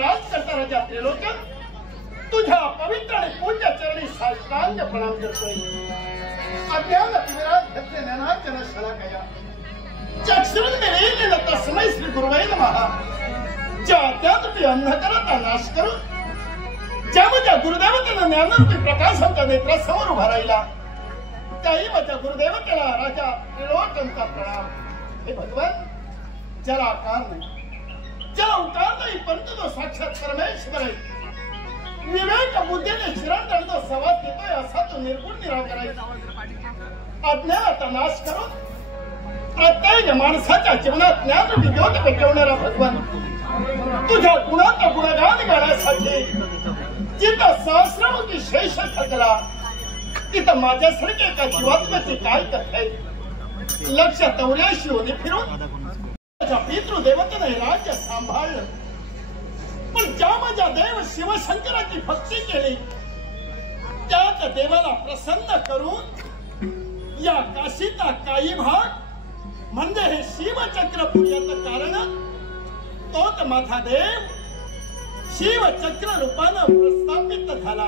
राज करता राजा त्रिलोचन तुझ्या पवित्र आणि पूज्य चरणी साष्टांग प्रणाम करतोय। अज्ञान अतिविराट घटने ज्ञानार्जन शलाकया चक्षुरुन मेलेन तस्मै श्री गुरुवे नमः। ज्या त्यातून अंधकाराचा नाश करून ज्या माझ्या गुरुदेवतेनं ज्ञानरूपी प्रकाशाच्या नेत्रासमोर उभा राहिला त्याही माझ्या गुरुदेवतेला राजा त्रिलोचनचा प्रणाम। हे भगवान ज्याला आकार नाही ज्याला उकार नाही परंतु तो साक्षात परमेश्वर आहे। विवेक बुद्धीने शिरंतन जो संवाद देतोय असा तो निर्गुण निराकार आहे। अज्ञानाचा नाश करून प्रत्येक माणसाच्या जीवनात ज्ञानरूपी ज्योत पेटवणारा भगवान तुझ्या गुणाचा गुणगान गाण्यासाठी जिथं सहस्रमुखी शेष थकला तिथं माझ्यासारखे एका जीवात्म्याची काय कथाय लक्ष तवऱ्याशी होती फिरून पितृदेवतेने राज्य सांभाळलं। पण ज्या माझ्या देव शिवशंकराची भक्ती केली त्याच देवाला प्रसन्न करून या काशीचा काही भाग म्हणजे हे शिवचक्र पूजेचं कारण तोच माझा देव शिवचक्र रूपानं प्रस्थापित झाला।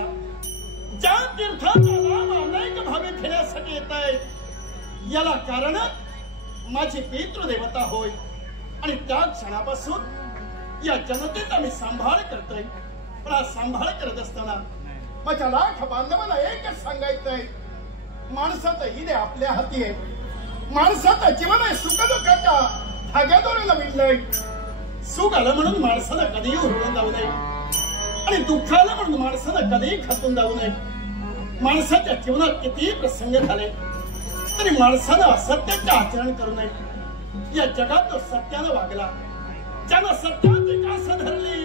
ज्या तीर्थाचा लाभ अनेक भावी घेण्यासाठी येत आहे याला कारण माझी पितृदेवता होय आणि त्या क्षणापासून या जनतेचा मी सांभाळ करतोय। पण हा सांभाळ करत असताना माझ्या लाख बांधवांना एकच सांगायचंय माणसाचं हिरे आपल्या हाती आहे। माणसाचं जीवन आहे सुखदुःखाच्या धाग्याद्वारे विणलंय। सुख आलं म्हणून माणसानं कधीही हुरळून जाऊ नये आणि दुःख आलं म्हणून माणसानं कधीही खचून जाऊ नये। माणसाच्या जीवनात कितीही प्रसंग झाले तरी माणसानं असत्याचे आचरण करू नये। या जगात तो सत्यानं वागला ज्यानं सत्याची कास धरली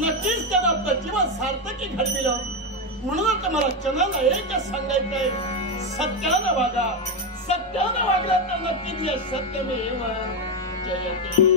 नक्कीच त्यानं आपलं जीवन सार्थकी घडविलं। म्हणूनच मला चनाला एकच सांगायचंय सत्यानं वागा। सत्यानं वागलं तर नक्कीच या सत्यमेव जयते।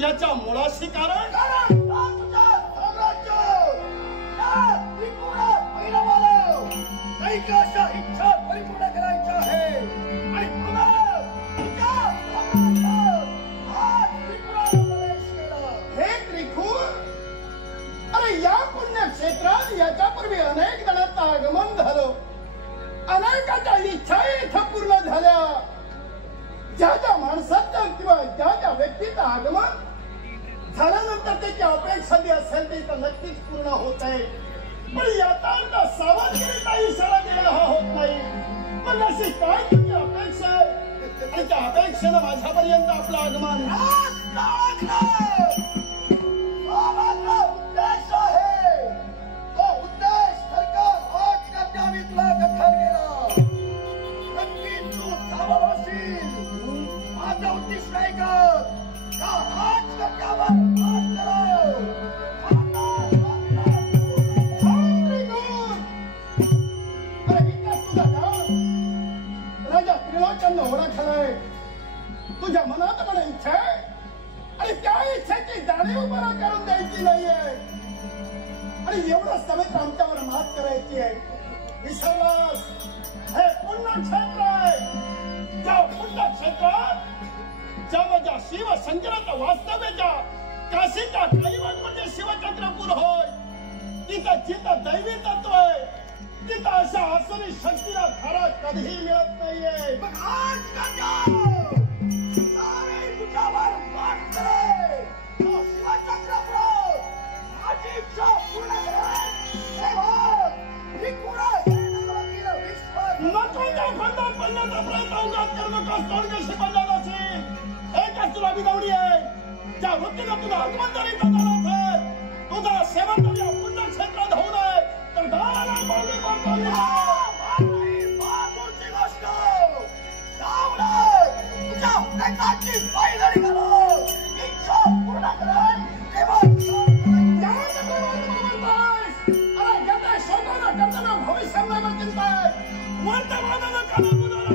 याच्या मुळाशी कारण इच्छा परिपूर्ण करायची आहे हे त्रिकूर। अरे या पुण्य क्षेत्रात याच्यापूर्वी अनेक जणांचं आगमन झालं अनेकाच्या इच्छाही इथं पूर्ण झाल्या। ज्या ज्या माणसाचं किंवा ज्या ज्या व्यक्तीचं आगमन झाल्यानंतर त्याची अपेक्षा जी असेल ती तर नक्कीच पूर्ण होत आहे। पण याचा अर्थ सावधगिरीचा इशारा देणं हा होत नाही। मग अशी काय तुझी अपेक्षा आहे आणि त्या अपेक्षेनं माझ्यापर्यंत आपलं आगमन उद्देश आहे तो उद्देश सरकार आज करण्यात दखल गेला नक्की तू सावध असशील माझं उद्दिष्ट नाही का आज करण्यावर मात राजा त्रिलोचन ओळखलंय तुझ्या मनात पण इच्छा आहे आणि त्या इच्छेची जाणीव मला करून द्यायची नाहीये आणि एवढं समेत आमच्यावर मात करायची आहे विसरलास हे पुण्यक्षेत्र आहे त्या पुण्यक्षेत्रात ज्या माझ्या शिव संजनाचं वास्तव्याच्या काशीच्या दैवत म्हणजे शिवचंद्रपूर होय तिथं जिथं दैवी तत्व आहे तिथं अशा असुरी शक्तीला खरा कधीही मिळत नाहीये पण आज का सारे तुझ्यावर मात करे तो शिवचंद्रपूर माझी इच्छा पूर्ण करेल ही पुरा नको त्या खंडात पडण्याचा प्रयत्न उगाच करू नकोस तोडगेशी बंधादाची एकच तुला विनवणी आहे ज्या वृत्तीनं तुला हनुमंतरीचा झाला तर तुझा सेवन या पुण्यक्षेत्रात होऊ नये तर दाराला पावली पडतो बहादूरची गोष्ट तुझ्या प्रकारची पायदळी करो इच्छा पूर्ण करेल तेव्हा अरे गद्दा शोधानं कर्तव्य भविष्याला चिंता आहे वर्तमानानं कानापुराला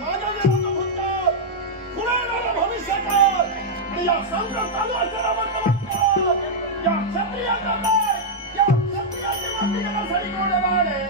माझ्या गेला भूतकाळ पुढे येणारं भविष्यकाळ आणि या संकट चालू असलेला वर्तमान काळ या क्षत्रियाची माती घेण्यासाठी कोण येणार आहे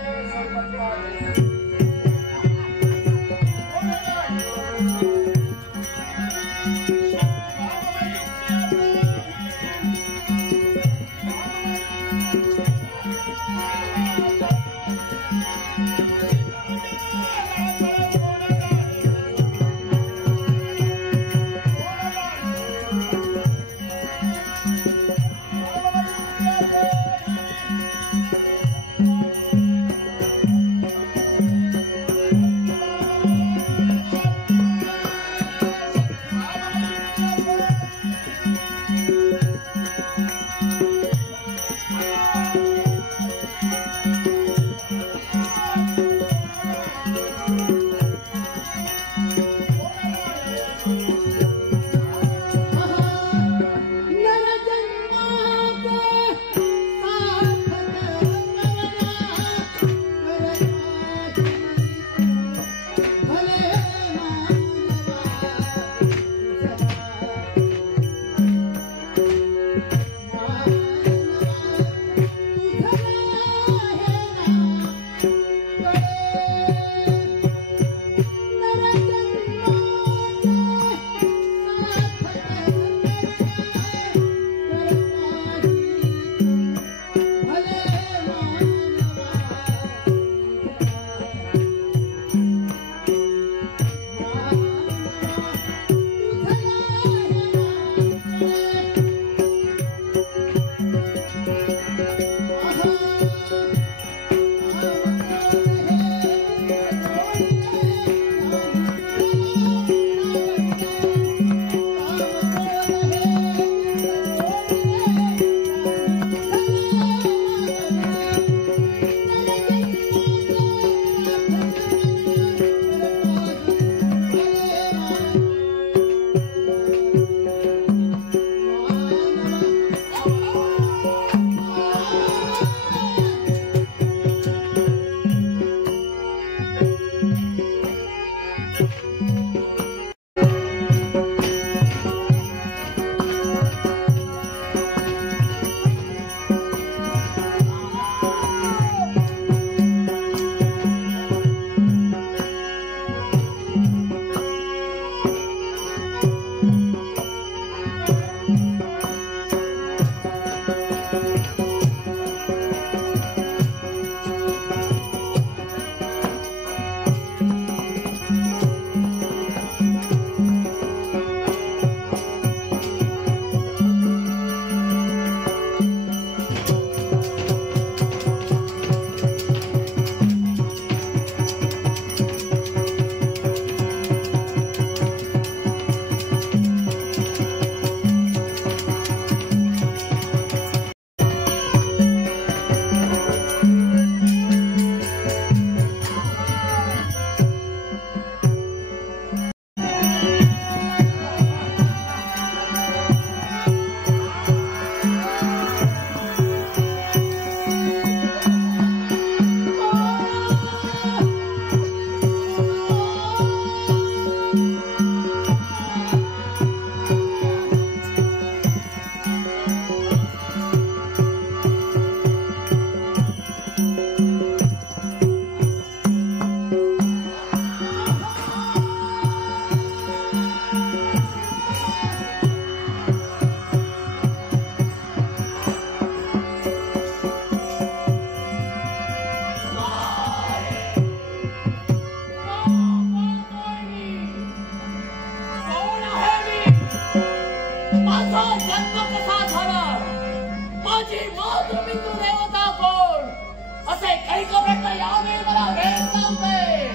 बायकोपेक्षा यावेळी मला वेळ लावते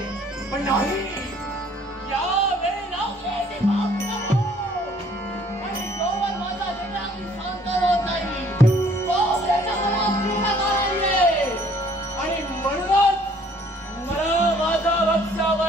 पण नाही यावेळी लावते ती माफ नको आणि जोवर माझा जिजाजी शांत होत नाही तोपर्यंत मला पूर्ण करायचे आणि म्हणूनच मला माझा वक्तव्य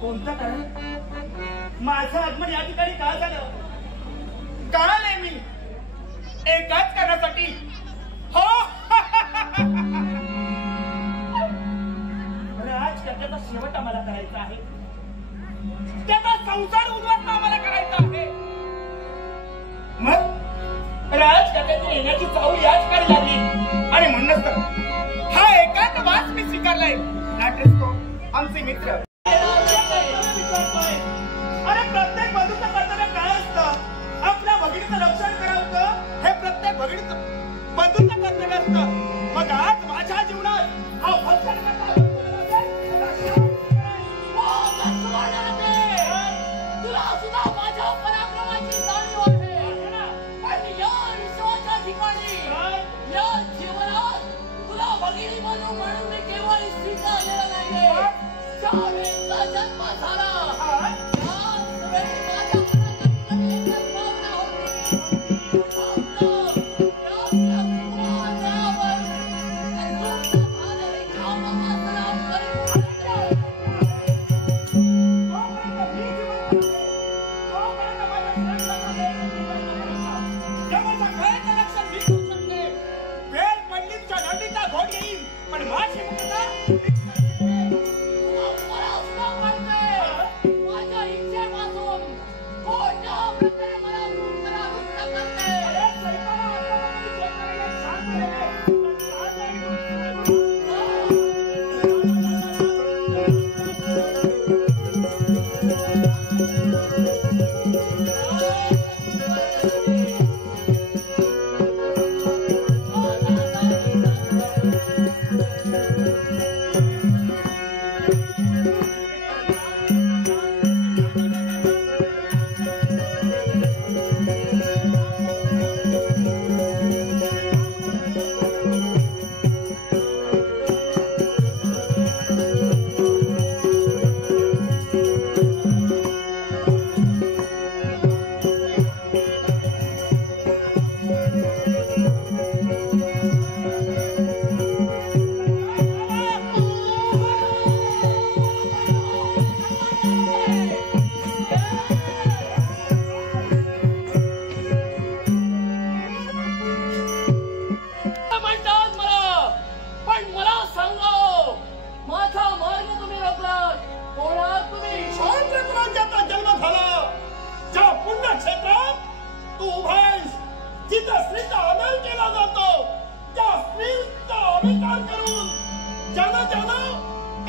कोणतं कारण? माझं आगमन या ठिकाणी का झालं? का नाही मी एकाच कारणासाठी हो राजकन्याचा शेवट आम्हाला करायचा आहे, त्याचा संसार उद्ध्वस्त आम्हाला करायचा आहे. मग राजकन्याची येण्याची चाहूल याच ठिकाणी लागली आणि म्हणूनच तर हा एकांतवास मी स्वीकारलाय. नाटेस तो आमचे मित्र. अरे प्रत्येक बंधूचं कर्तव्य काय असतं? आपल्या भगिनीचं रक्षण करावं हे प्रत्येक भगिनीचं बंधूचं कर्तव्य असतं. मग आज माझ्या जीवनात हा भक्षण तुला सुद्धा माझ्या पराक्रमाची जाणीव आहे, पण या विश्वाच्या ठिकाणी या जीवनात तुला भगिनी म्हणून मी केवळ स्वीकारलेलं नाहीये. ज्यावेळेचा जन्म झाला त्यावेळी माझ्या मनात एकच भावना होती,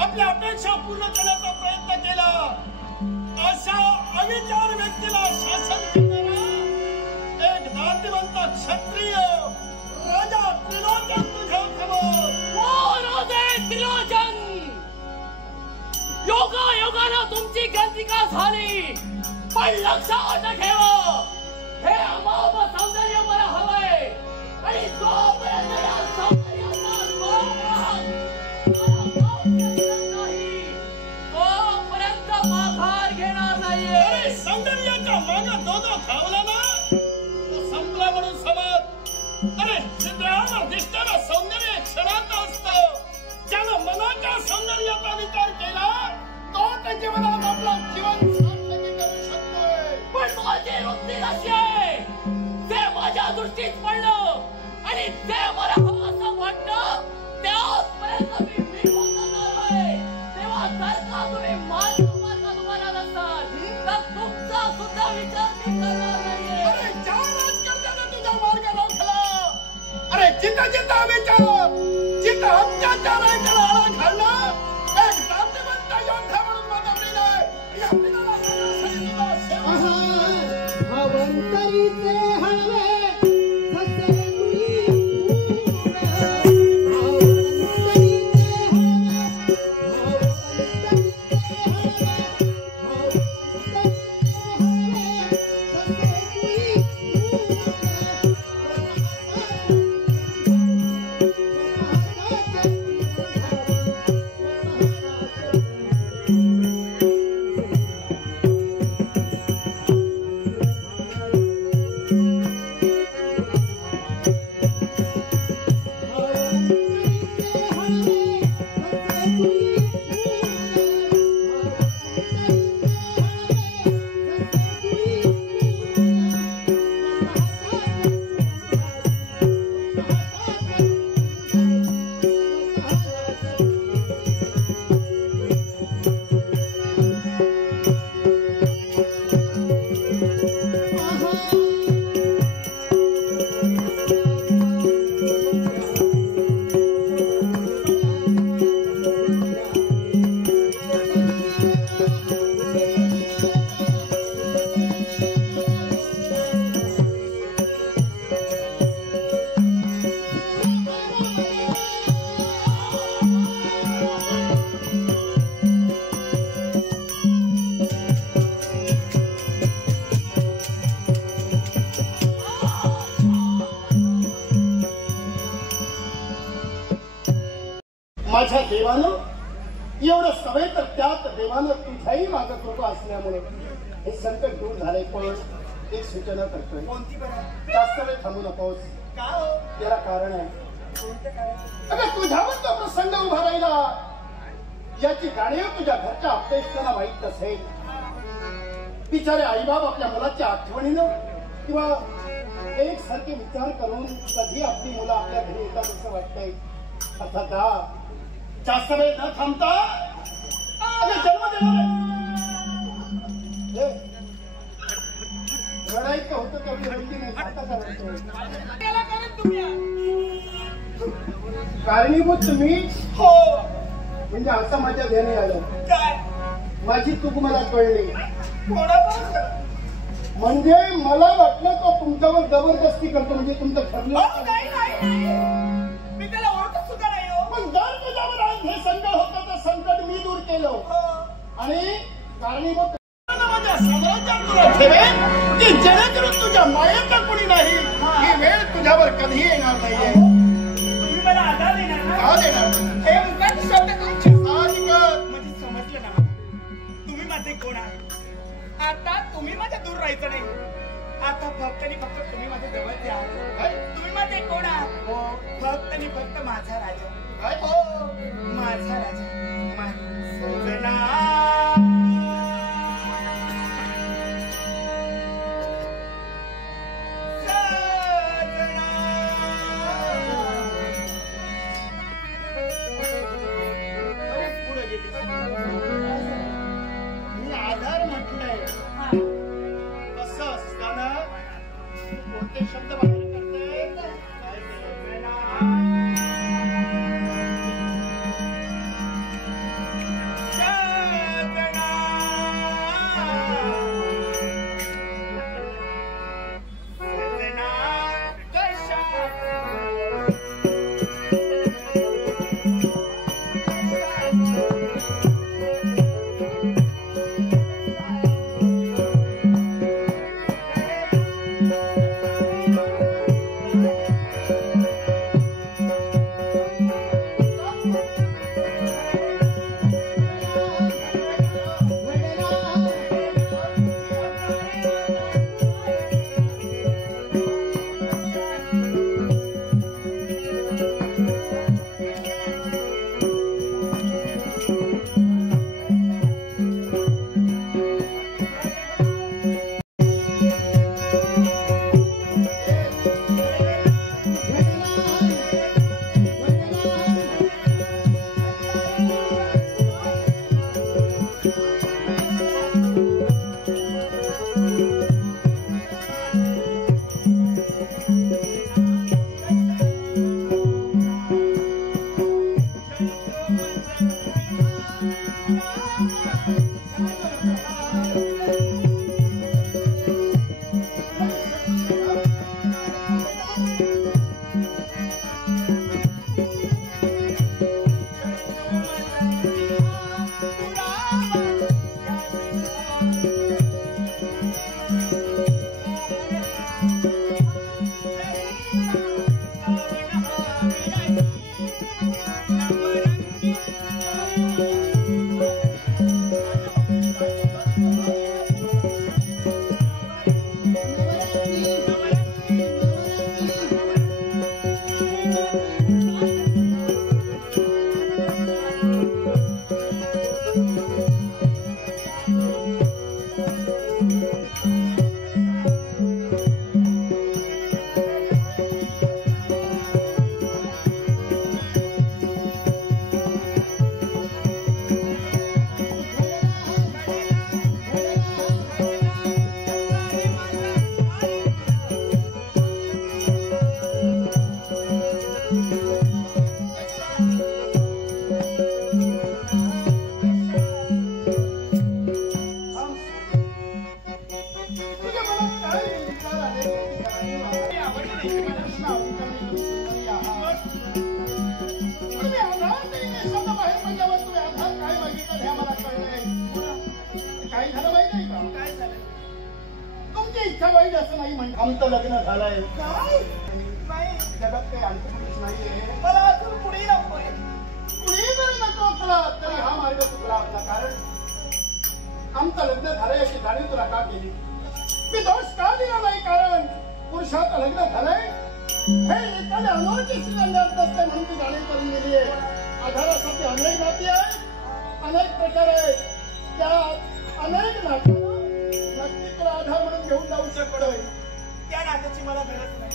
आपल्या अपेक्षा पूर्ण करण्याचा प्रयत्न केला. अशा अविचार व्यक्तीला शासन करणारा एक नाट्यवंत क्षत्रिय राजा त्रिलोचन तुझ्या समोर. कोण होते त्रिलोचन? योगायोगानं तुमची गंतिका झाली, पण लक्षात ठेवा हे अमाप सौंदर्य मला हवंय आणि तोपर्यंत या सौंदर्याचा नाही, तोपर्यंत माघार घेणार नाहीये. अरे सौंदर्याच्या मागे दोन धावला ना तो संपला म्हणून समज. अरे चित्रानं दिसणारं सौंदर्य क्षणात असतं. ज्यानं मनाच्या सौंदर्याचा विचार केला तो त्या जीवनात आपला जीवन सार्थकी करू शकतोय. पण माझी वृत्ती कशी आहे ते माझ्या दृष्टीत पडलं आणि ते मला हवं असं वाटतं त्याचपर्यंत मी होणार. तेव्हा जर का तुम्ही माझ्या मार्गात उभा नसाल तर तुमचा सुद्धा विचार मी करणार नाहीये. अरे ज्या राजकारण्यानं तुझा मार्ग रोखला, अरे जिथं जिथं विचार जिथं अत्याचाराला आळा घालणं एक नाट्यवंत योद्धा म्हणून बनवलेलं या पिढीला तुझा सेवा. अवंतरीचे हळवे माझ्या देवानं एवढं सवय तर त्यात देवानं तुझ्याही मागं कृपा असल्यामुळे हे संकट दूर झाले. पण एक सूचना करतोय. कोणती बरं? जास्त वेळ थांबू नकोस. का हो? त्याला कारण आहे. कोणतं कारण? अगं तुझ्यावर तो प्रसंग उभा राहिला याची जाणीव तुझ्या घरच्या अपतेष्टांना माहीत नसेल. बिचारे आईबाप आपल्या मुलाच्या आठवणीनं किंवा एक सारखे विचार करून कधी आपली मुलं आपल्या घरी येतात असं वाटतंय. अर्थात जास्त वेळ न थांबता जन्म देणार रडायचं होतं तेवढी रडली नाही. आता कारणीभूत तुम्ही हो म्हणजे असं माझ्या ध्यानी आलं. काय? माझी चूक मला कळली. कोणाबरोबर? म्हणजे मला वाटलं तो तुमच्यावर जबरदस्ती करतो म्हणजे तुमचं ठरलं. नाही नाही नाही, मी त्याला ओळखत सुद्धा नाही हो. पण जर तुझ्यावर आज हे संकट होतं तर संकट मी दूर केलं आणि कारणीभूत माझ्या साम्राज्यात तुला ठेवेल की जेणेकरून तुझ्या मायेचं कोणी नाही. ही वेळ तुझ्यावर कधीही येणार नाहीये. तुम्ही मला आधार देणार ना? का देणार? हे मुखात शब्द तुमचे साहजिकच. म्हणजे समजलं ना मला. तुम्ही माझे कोण आहे? आता तुम्ही माझ्या दूर राहायचं नाही. आता फक्त आणि फक्त तुम्ही माझ्या जवळचे आहात. तुम्ही माझे कोण आहात? फक्त आणि फक्त माझा राजा. हो माझा राजा, माझी सजना. मी आधार म्हटलंय. असं असताना कोणते शब्द बाहेर करते? काय इच्छा वाईट असं नाही म्हणजे आमचं लग्न झालंय. काय? नाही जगात काही आणखी नाहीये. मला अजून पुढे नकोय. पुढे तुझं लग्न झालंय याची जाणीव तुला का केली? मी दोष का दिला नाही? कारण पुरुषाचं लग्न झालंय हे एखाद्या अनोळखी स्त्रीला नसते म्हणून ती जाणीव करून दिली आहे. आधारासाठी अनेक नाती आहेत, अनेक प्रकार आहेत. त्या अनेक नात्यांना नक्की तुला आधार म्हणून घेऊन जाऊ शकतो. त्या नात्याची मला गरज नाही.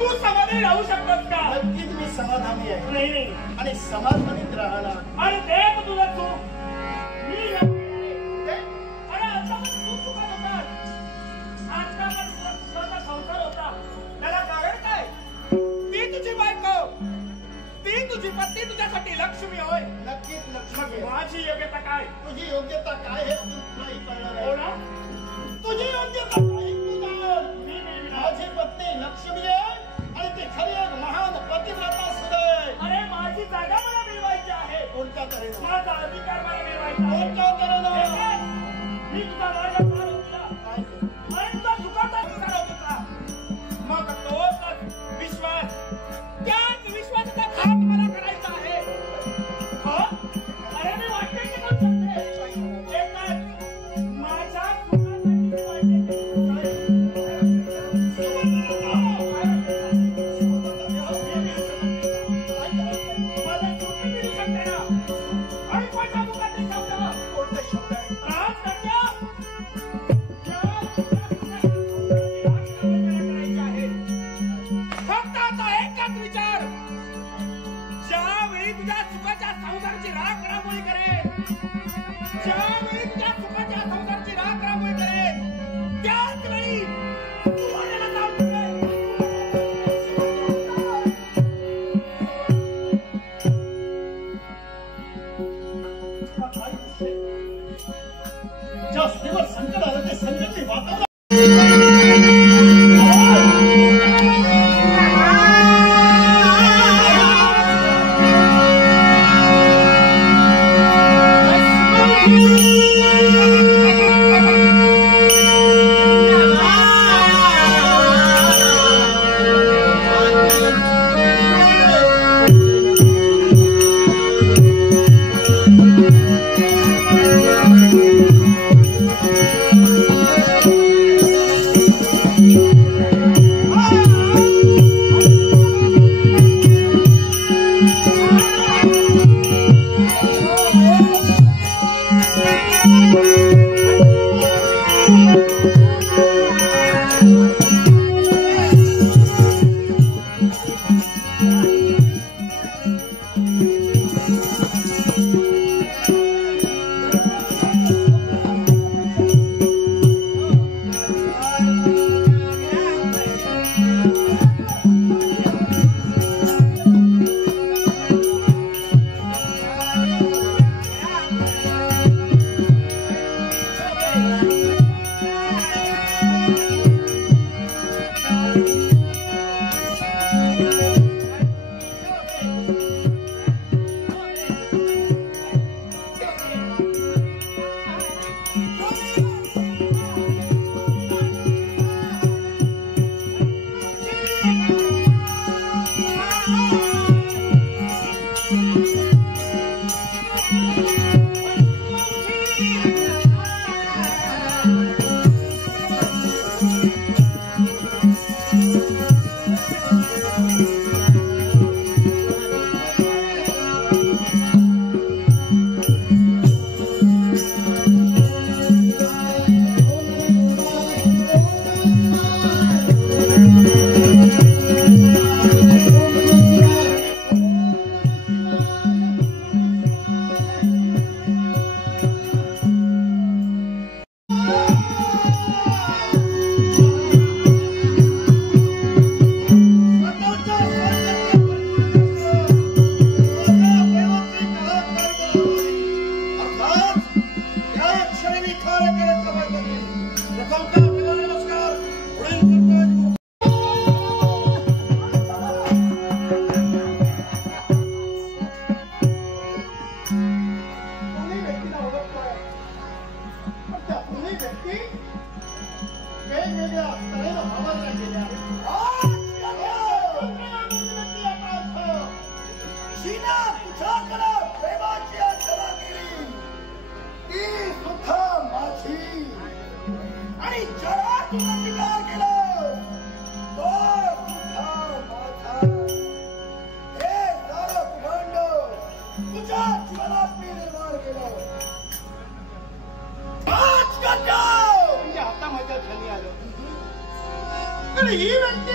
तू समाधानी राहू शकतोस का? नक्कीच मी समाधानी आहे. नाही आणि समाधानीत राहणार. अरे देव तुला तू मी अरे आता पण तू चुकत होतास. आता पण तुझा सुखाचा संसार होता. त्याला कारण काय? ती तुझी बायको, ती तुझी पत्नी तुझ्यासाठी लक्ष्मी होय. नक्कीच लक्ष्मी. माझी योग्यता काय? तुझी योग्यता काय हे अजून तुलाही कळणार हो आहे. ना? तुझी योग्यता काय तुझा? माझी पत्नी लक्ष्मी आहे आणि ती खरी एक महान पतिव्रता सुद्धा आहे. अरे माझी जागा मला मिळवायची आहे. कोणत्या तऱ्हेनं? माझा अधिकार मला मिळवायचा आहे. कोणत्या तऱ्हेनं? मी तुझा मार्ग चालवला. अरे तुझा चुकाचा विचार होता. मग तोच विश्वास, त्याच विश्वासाचा घात मला करायचा आहे. अरे मी वाटते की कोण शकते. एकच माझ्या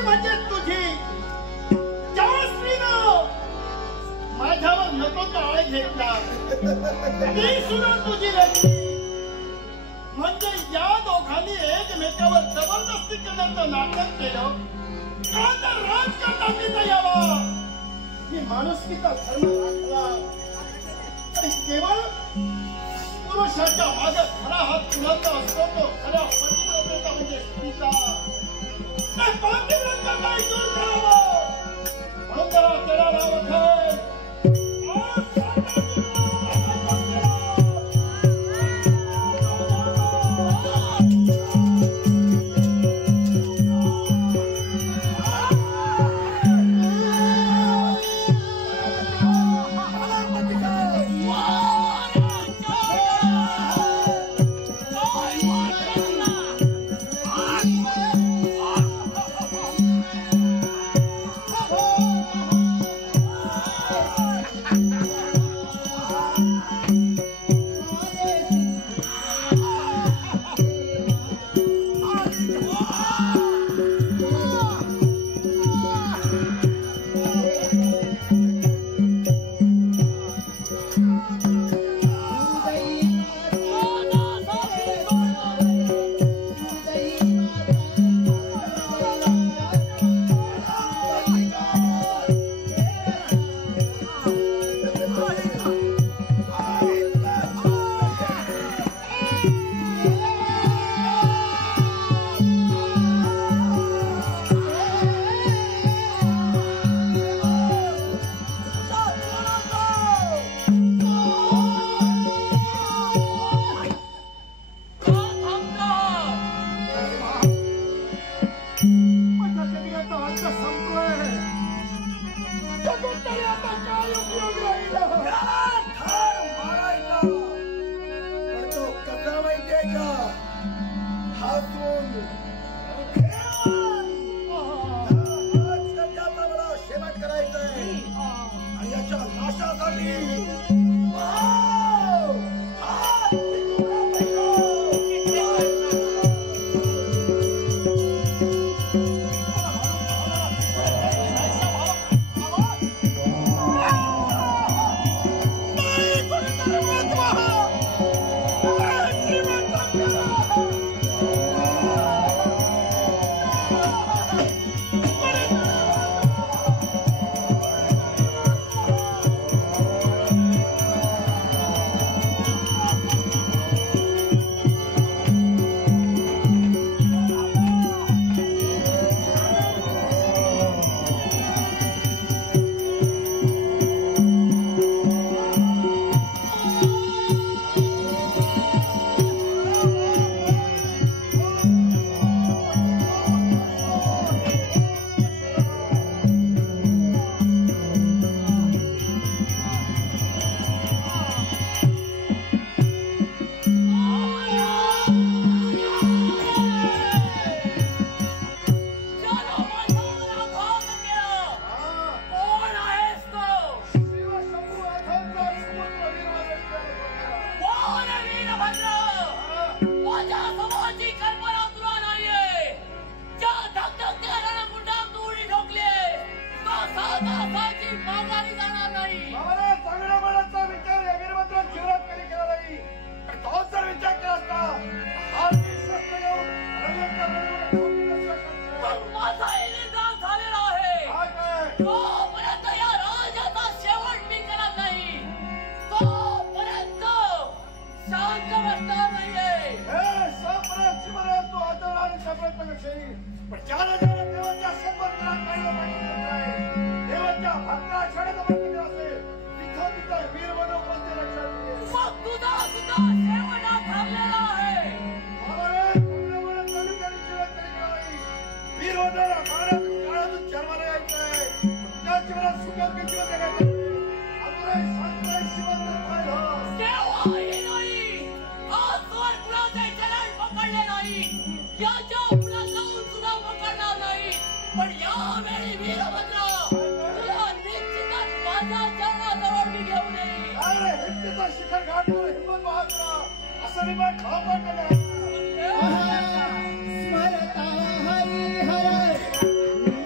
म्हणजे तुझी ज्या स्त्रीनं माझ्यावर नको काळ घेतला ती सुद्धा तुझी व्यक्ती म्हणजे या दोघांनी एकमेकावर जबरदस्ती करण्याचं नाटक केलं का तर राजकारणाचा यावा ही माणुसकीचा धर्म राखला आणि केवळ पुरुषाच्या मागे खरा हात कुणाचा असतो तो खऱ्या पतिव्रतेचा म्हणजे स्त्रीचा पातिव्रता नाही दूर करावं म्हणून जरा तेरा नाव स्मरता हरि हर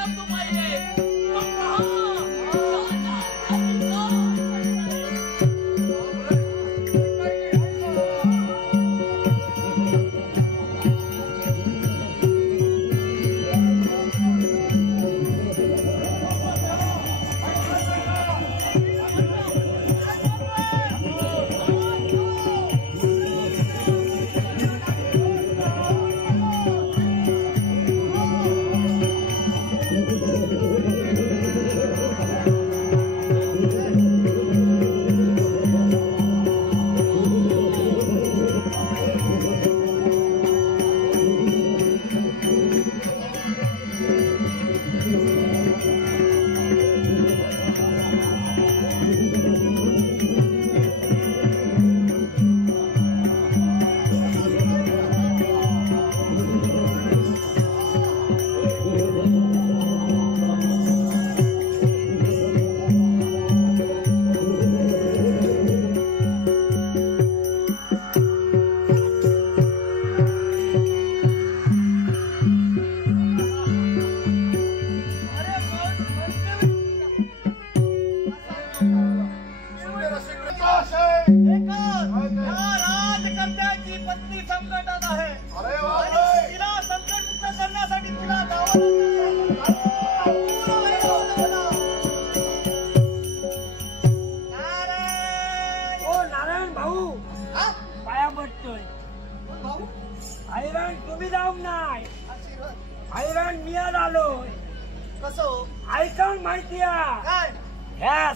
उत्तम तू पाहिले मग पहा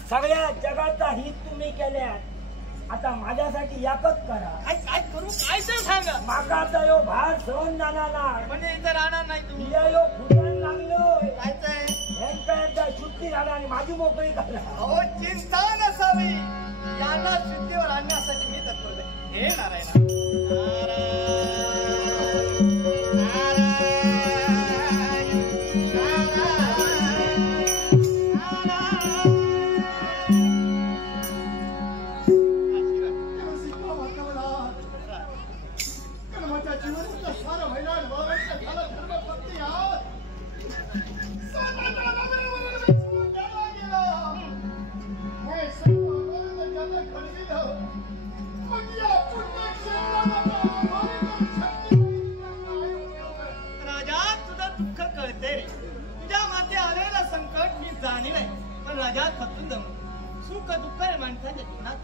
सगळ्या जगाचा हित तुम्ही केल्यात आता माझ्यासाठी याकच करा. काय करू काय ते सांगा. माका तर यो भार सहन जाणार नाही. म्हणजे इथं राहणार नाही तू. यो फुटण लागलोय. कायचंय यांचा एकदा शुद्धी झाला आणि माझी मोकळी करा. अहो चिंता नसावी. यांना शुद्धीवर आणण्यासाठी मी तत्पर आहे. हे नारायण सुख दुःख आहे माणसाच्या जीवनात.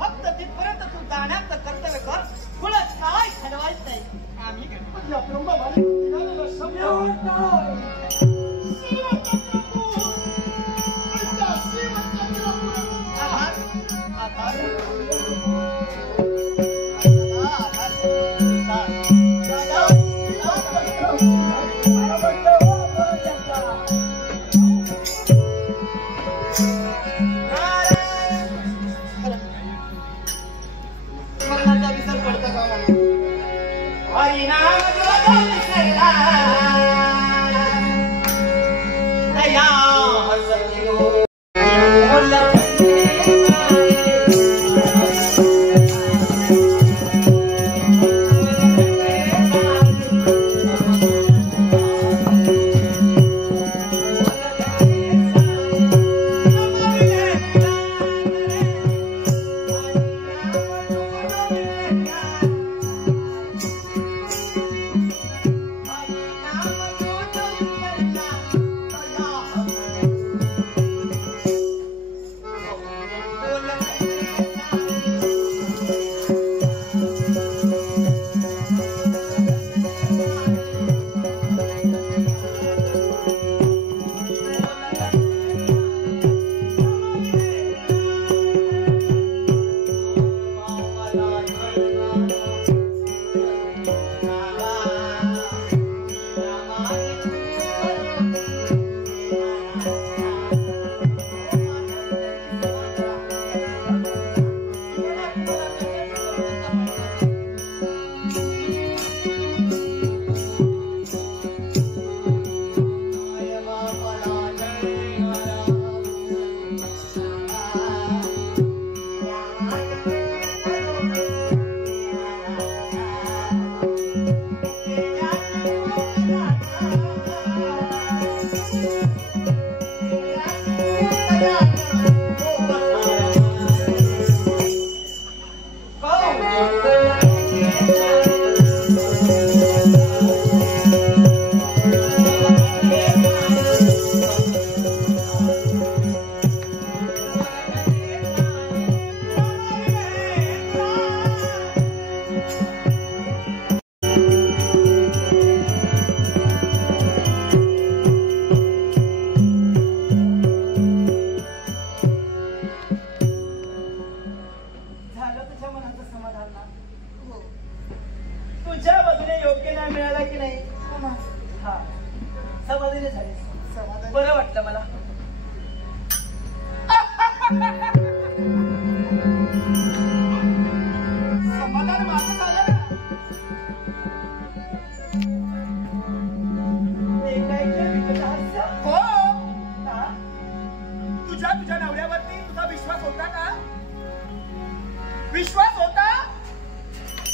फक्त तिथपर्यंत तू जाण्याचं कर्तव्य कर. तुला काय ठरवायचं नाही आम्ही योग्य न्याय मिळाला की नाही? हा, समाधानी झाले. बरं वाटलं मला. समाधान माझं झालं ना. हो, तुझ्या नवऱ्यावरती तुझा विश्वास होता का? विश्वास होता?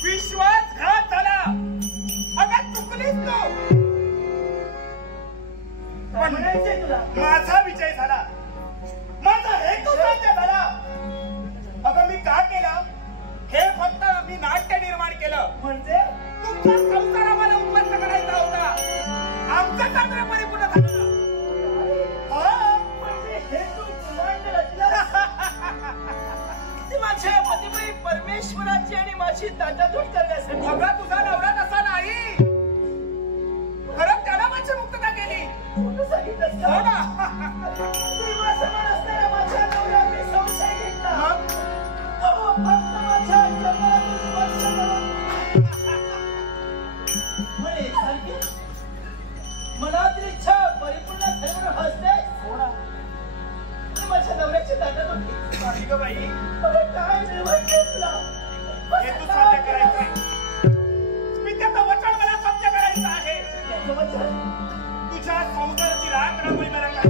विश्वासघात झाला. अगं चुकलीस तू. पण माझा विजय झाला. माझा हेतू साध्य झाला. अगं मी का केलं? हे फक्त मी नाट्य निर्माण केलं. म्हणजे तुमचा संसार आम्हाला उद्ध्वस्त करायचा होता. आमचं चांगलं परिपूर्ण झालं. म्हणजे हेतू कुमांड रचला. ती माझ्या पतिमय परमेश्वराची आणि माझी ताटातूट करण्यासाठी. अगं तुझा नवरा तसा नाही. खरं त्याला माझी मुक्तता केली. कुठं सांगितलंस हो का? ना. तेव्हा समान असताना माझ्या नवऱ्याने संशय घेतला. मग? तो फक्त माझ्या जन्मातून स्पर्श करून म्हणे, सारखी मनातील इच्छा परिपूर्ण झाल्यावर हसते. ती माझ्या नवऱ्याची ताटातून घेतली. नाही गं बाई, मला काय मिळवायचं तुला? हेतू साध्य करायचा आहे. मी त्याचं वचन मला सत्य करायचं आहे. त्याचं वचन तुझ्या संसाराची राख राबवी मला काय?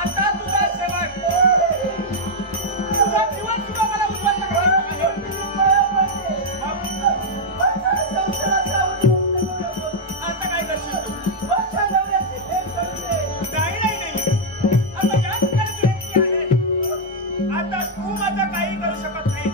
आता तुझा शेवट. तुझा जीवन सुद्धा मला उद्ध्वस्त करायचं आहे. आता काय करशील तू? नाही. आता या ठिकाणी तू एकटी आहेस. आता तू माझं काही करू शकत नाही.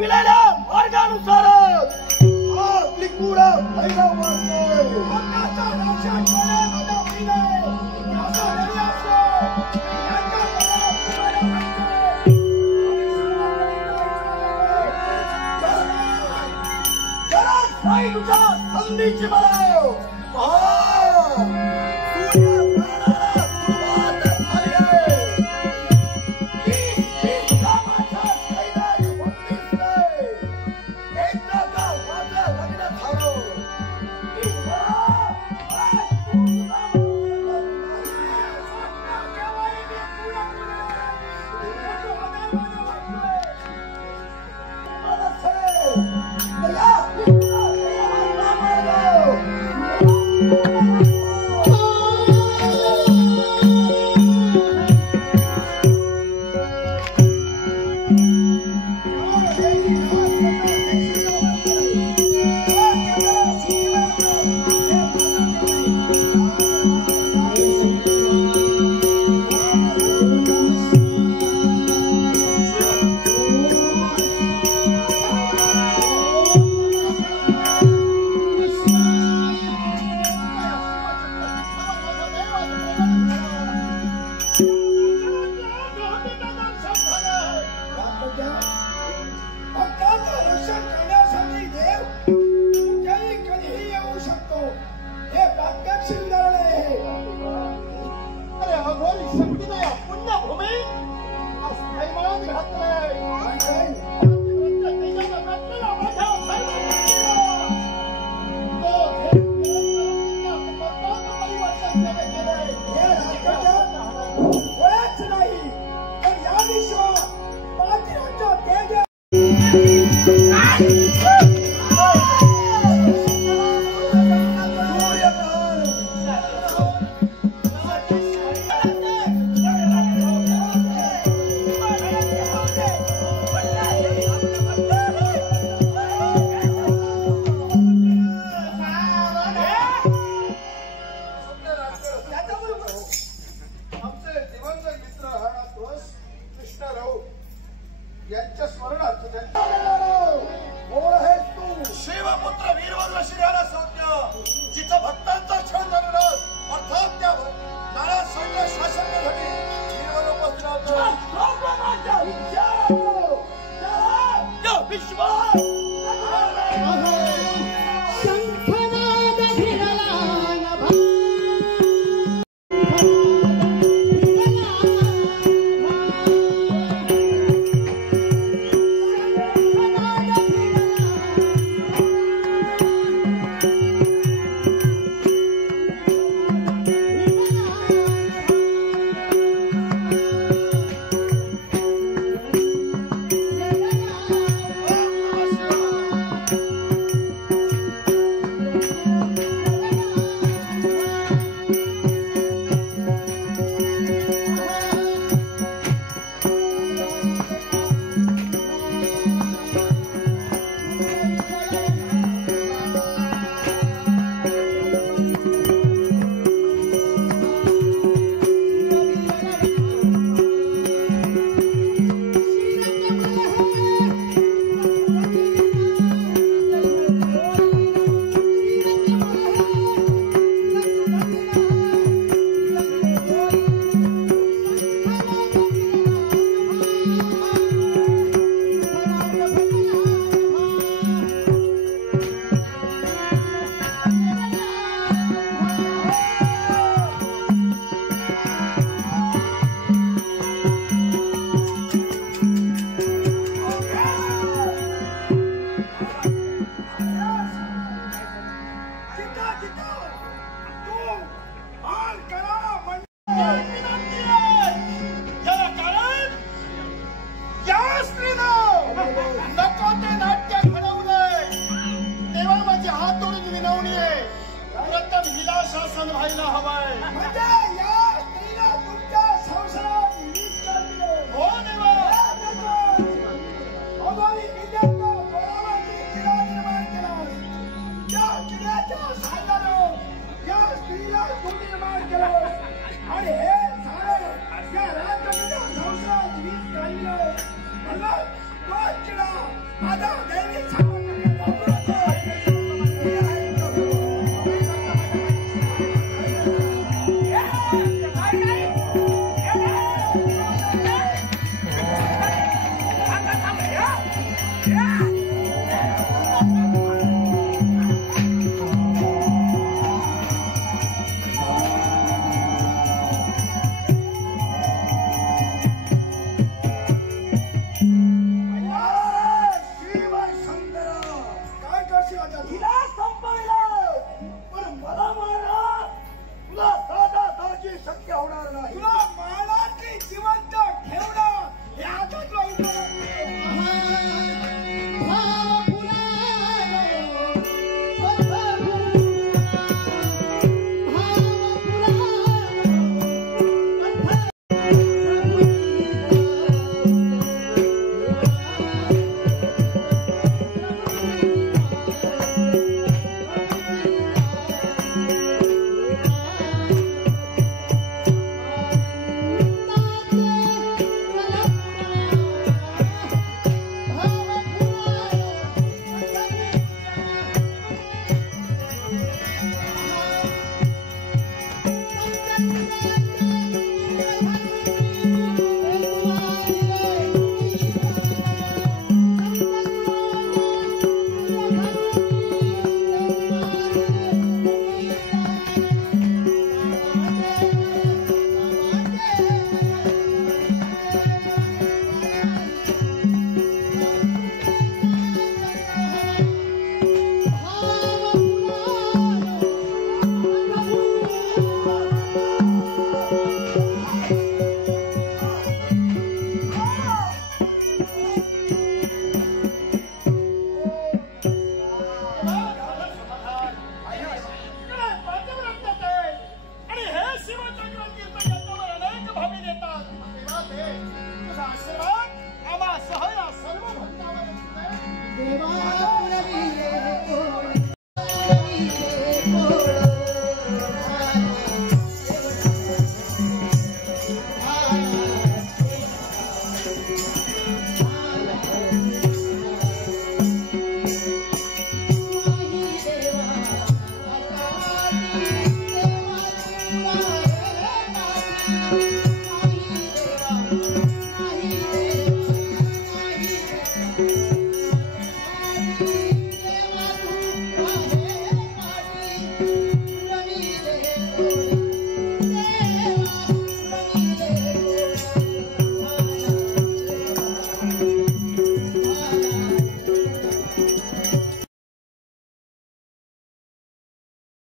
दाखविलेल्या मार्गानुसारच हा त्रिकूट भैरव वाचतोय. आकाशा लक्षात ठेवणे माझा विनय. याचा जरी असो, यांच्या कमळात तुम्हाला सांगतोय. गरज नाही तुझ्या संधीची मला.